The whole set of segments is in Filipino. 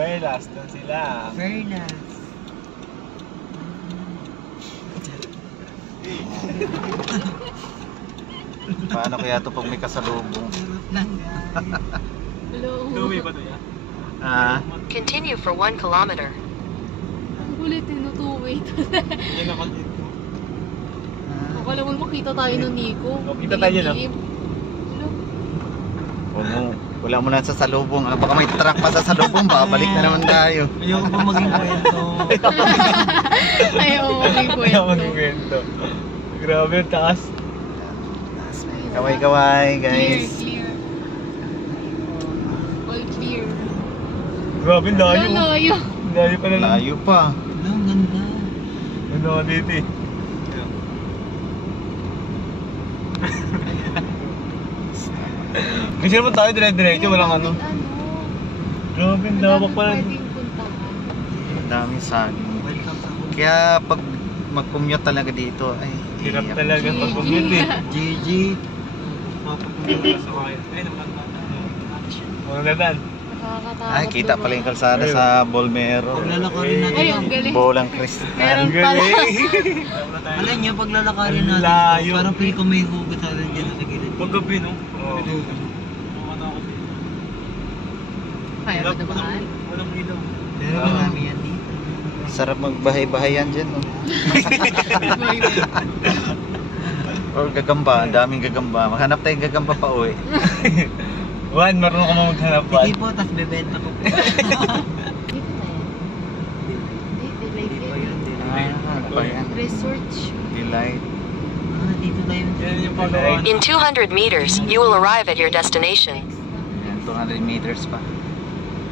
Perlas, doon sila. Perlas. Paano kaya ito pag may kasalubong? Luwi ba ito yan? Continue for 1 kilometer. Ang kulit, tinutuwi ito. Yan naman dito. Akala mo makita tayo ng Nico. Makita tayo na. Wala mo na sa salubong. Baka may truck pa sa salubong. Babalik na naman tayo. Ayoko pa maging kwento. Ayaw maging kwento. Ayaw maging kwento. Grabe yung taas. Kaway-kaway guys. Clear. All clear. Grabe, layo. Layo. Layo pa na lang. Layo pa. Ang ganda. Ano ka dito eh. Kasi naman tayo dire-diretso, walang ano. Grabe, lawak pa lang. Pwedeng puntahan. Ang daming saging. Welcome sa home. Kaya pag mag-commute talaga dito, ay Hirap iyak. talaga pag commute eh. GG. Mga gadan. Nakakatakot. Ay, kita pala yung kalsada sa Bolmero. Paglalakarin natin. Ay, ang galing. Bolang Kristal. Meron Ang pala. galing. Alam niyo, paglalakarin Ang natin. layo. Parang pili ko may hugot sa rin dyan sa gilid. Paggabi, no? Oo. Kaya ba naman? Walang ilaw. Pero marami yan dito. Sarap magbahay-bahayan dyan, no? Or gagamba, ang daming gagamba. Maghanap tayong gagamba pa uwi. Juan, marunong ka maghanap, Juan. Sige po, tas bebenta ko. Dito na yan. Hindi pa yun. Ano pa yan? Resort. Delight. Dito tayo. Yan yung pagawa. In 200 meters, you will arrive at your destination. Yan, 200 meters pa.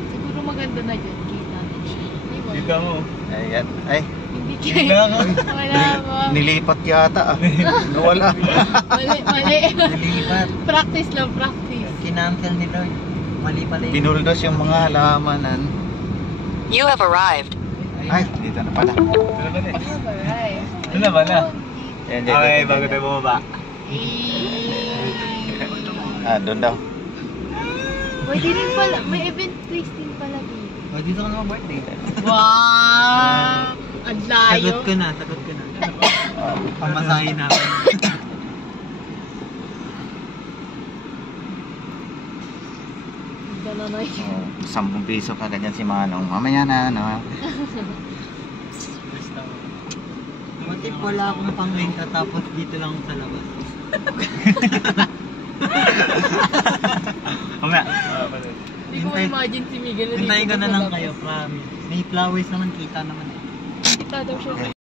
Siguro maganda na dyan. Kita natin siya. Di ba? Kita mo. Ayan. Ay, Hindi Kita kayo. mo. Wala mo. nilipat yata ah. Nawala. Mali, mali. Nalipat. Practice lang, practice. Kinancel ni Lord. Mali pala yun. Binuldos yung mga halamanan. You have arrived. Ay, dito na pala. Ano ba na? Alright. Ano ba na? Yan, dyan, Okay, dyan, bago dyan. tayo bumaba. Doon daw. Pwede rin pala. May event tasting pala dito. O, dito ka naman birthday. Wow! Ang layo. Sagot ko na, sagot ko na. Pamasahin namin. Gano'n na yun. 10 piso ka ganyan si Manong. Mamaya na, ano. What if wala akong pangrenta tapos dito lang sa labas? Mamaya. Hindi ko imagine si Miguel na dito. Hintayin ko na sa lang labas. kayo, promise. May flowers naman, kita naman eh. Kita daw siya.